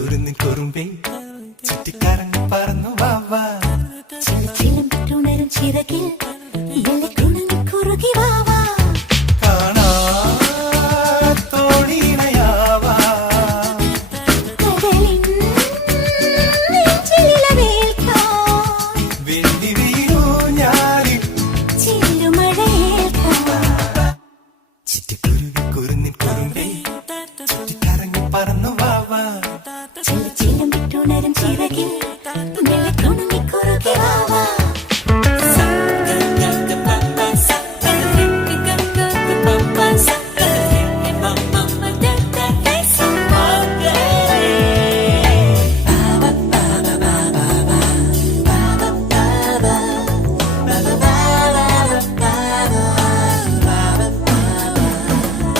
കുരുന്നിൻ കുറുമ്പേ ചുറ്റിക്കറങ്ങി പറന്നു വാവാ ചിലമ്പറ്റുണരും ചിറകിൽ കുറുകി വാവാ കാണാ തോണിണയാവാ വെള്ളി വീഴൂ ഞാനിൽ ചില്ലുമഴയേൽക്കാം ചിറ്റിക്കുരുവി കുരുന്നിൻ കുറുമ്പേ